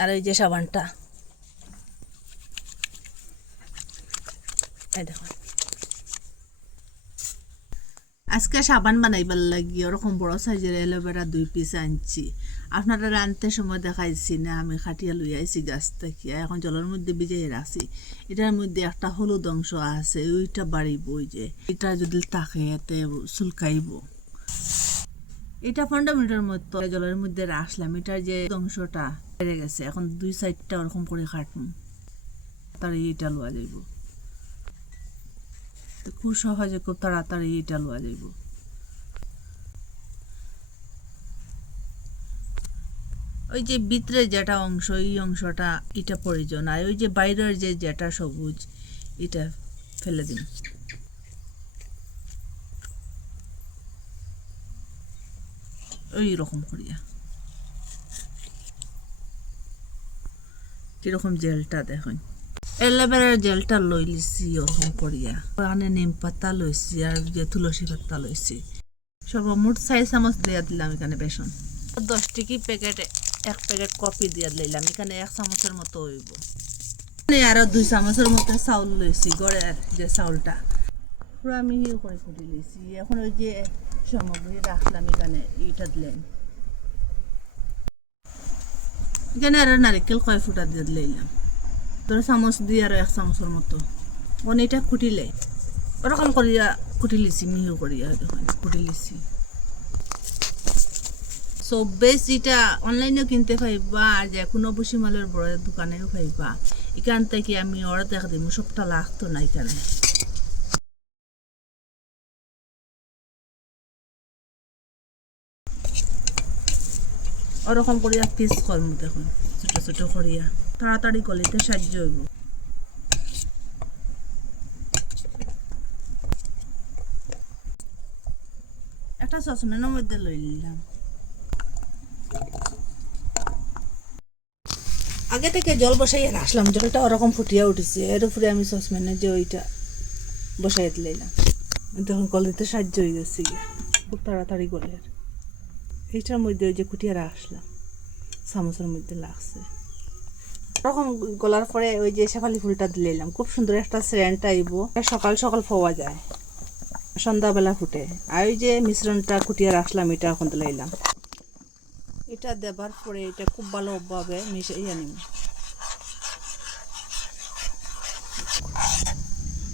আর ওই যে সাবানটা, এই দেখুন। আজকে সাবান বানাইবার লাগি ওরকম বড় সাইজের অ্যালোভেরা 2 পিস আনছি। আপনারা রানতে সময় দেখাইছি না, আমি খাটিয়া লই আইছি গাছ থেকে, এখন জলের মধ্যে ভিজিয়ে রাখছি। এটার মধ্যে একটা হলুদ অংশ আছে, ওইটা বাড়িব, ওই যে এটা যদি থাকে এতে চুলকাইব। এটা 15 মিনিটের মতো জলের মধ্যে রাখলাম। এটার যে অংশটা বেড়ে গেছে, এখন 2 সাইডটা ওরকম করে কাটুন, তার এটা লওয়া যাইব। খুব সহজে, খুব তাড়াতাড়ি এটা লওয়া যাইব। ওই যে ভিতরে যেটা অংশ, এই অংশটা এটা প্রয়োজন, আর ওই যে বাইরের যে যেটা সবুজ, এটা ফেলে দিন। ওই রকম করিয়া কিরকম জেলটা দেখুন। অ্যালোভেরার জেলটা লই লিছি ওরকম করিয়া, ওখানে নিম পাতা লইছি আর যে তুলসী পাতা লইছি। সর্বমোট 4 চামচ দিয়া দিলাম এখানে বেসন। 10 টিকি প্যাকেটে 1 প্যাকেট কফি দিয়া দিলাম, এখানে 1 চামচের মতো হইব। আরো 2 চামচের মতো চাউল লইছি, গড়ের যে চাউলটা পুরো আমি করে ফুটি লইছি। এখন ওই যে সামগ্রী রাখলাম এখানে, এইটা দিলেন। এখানে আরো নারিকেল কয় ফুটা দিয়ে দিলাম, 2 চামচ দিয়ে আরো 1 চামচের মতো। এখন এটা কুটিলে ওরকম করিয়া কুটি লিছি, মিহি করিয়া দেখুন কুটি লিছি। সো বেশ এটা অনলাইনেও কিনতে পাইবা, আর যে কোনো বসিমালের বড় দোকানেও পাইবা। এখান থেকে আমি অর্ধেক দিব, সবটা লাগতো না এখানে। ওরকম করিয়া পিস করব দেখুন, ছোট ছোট করিয়া, তাড়াতাড়ি গলিতে সাহায্য হইব। একটা সসপ্যানের মধ্যে লই নিলাম। আগে থেকে জল বসাইয়ে রাখলাম, জলটা ওরকম ফুটিয়া উঠেছে। এর উপরে আমি সসপ্যানে যে ওইটা বসাই দিলাম, তখন গলিতে সাহায্য হয়ে গেছে, খুব তাড়াতাড়ি গলে। এইটার মধ্যে ওই যে কুটিয়া রাখলাম, চামচের মধ্যে লাগছে। ওরকম গলার পরে ওই যে শেফালি ফুলটা দিলাম, খুব সুন্দর একটা সেন্ট আইব। সকাল সকাল পাওয়া যায়, সন্ধ্যাবেলা ফুটে। আর ওই যে মিশ্রণটা কুটিয়া রাখলাম, এটা এখন দিলাম। এটা দেবার পরে এটা খুব ভালোভাবে মিশিয়ে নিব।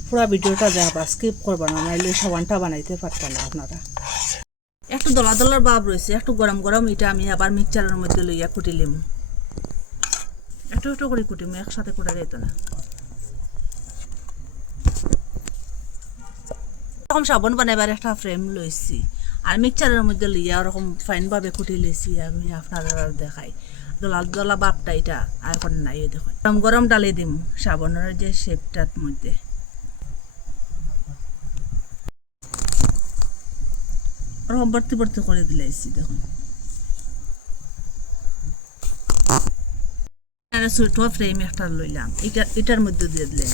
পুরো ভিডিওটা দেখবা, স্কিপ করবা না, নাইলে সাবানটা বানাইতে পারতাম না আপনারা। একটু দলা দলার ভাব রয়েছে, একটু গরম গরম। এটা আমি আবার মিক্সচারের মধ্যে লইয়া কুটিলিম, একটু একটু করে কুটিম, একসাথে কুটা যেত না। এরকম সাবান বানাইবার একটা ফ্রেম লইছি, আর মিক্সচারের মধ্যে লইয়া ওরকম ফাইনভাবে কুটি লইছি। আমি আপনারা দেখাই দলা দলা ভাবটা, এটা আর এখন নাই। দেখুন গরম গরম ডালি দিম সাবানের যে শেপটার মধ্যে, ওরকম ভর্তি ভর্তি করে দিলাইছি। দেখুন ছোট ফ্রেম একটা লইলাম, এটার মধ্যে দিয়ে দিলাম।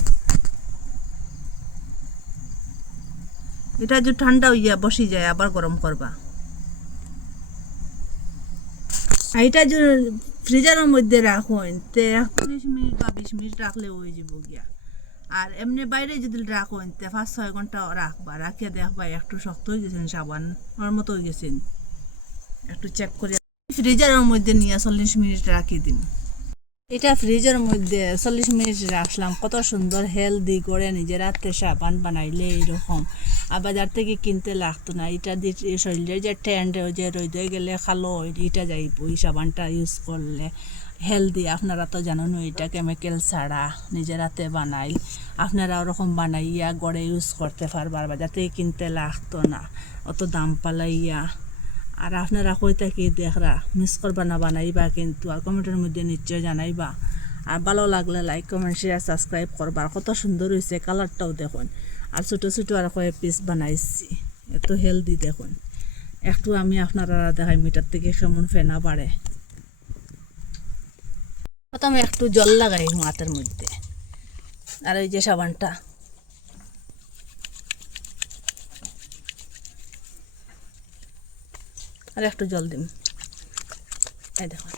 এটা যে ঠান্ডা হইয়া বসি যায়, আবার গরম করবা। এটা যে ফ্রিজারের মধ্যে রাখুন, 30 মিনিট বা 20 মিনিট রাখলে হয়ে যাব গিয়া। আর এমনি বাইরে যদি রাখুন 5-6 ঘন্টা রাখবা, রাখিয়ে দেখবা একটু শক্ত হয়ে গেছেন, সাবানের মতো হয়ে গেছেন। একটু চেক করে ফ্রিজারের মধ্যে নিয়ে 40 মিনিট রাখি দিন। এটা ফ্রিজের মধ্যে 40 মিনিট রাখলাম। কত সুন্দর হেলদি করে নিজের হাতে সাবান বানাইলে এরকম, আর বাজার থেকে কিনতে লাগতো না। এটা দিয়ে শরীরের যে ট্যান্ড যে রোদে গেলে খালো, এটা যাইব এই সাবানটা ইউজ করলে। হেলদি, আপনারা তো জানেন এটা কেমিক্যাল ছাড়া নিজের হাতে বানাই। আপনারা ওরকম বানাইয়া গড়ে ইউজ করতে পারবার, বাজার থেকে কিনতে লাগতো না অত দাম পালাইয়া। আর আপনারা কই থাকি দেখরা মিস করবা না, বানাইবা কিন্তু। আর কমেন্টের মধ্যে নিশ্চয় জানাইবা। আর ভালো লাগলে লাইক কমেন্ট শেয়ার সাবস্ক্রাইব করবা। আর কত সুন্দর হয়েছে, কালারটাও দেখুন। আর ছোটো ছোটো আর কয়েক পিস বানাইছি, এত হেলদি দেখুন। একটু আমি আপনারা দেখাই মিটার থেকে কেমন ফেনা বাড়ে। প্রথমে একটু জল লাগাই হাতের মধ্যে, আর ওই যে সাবানটা, আর একটু জল দিন, এই দেখুন।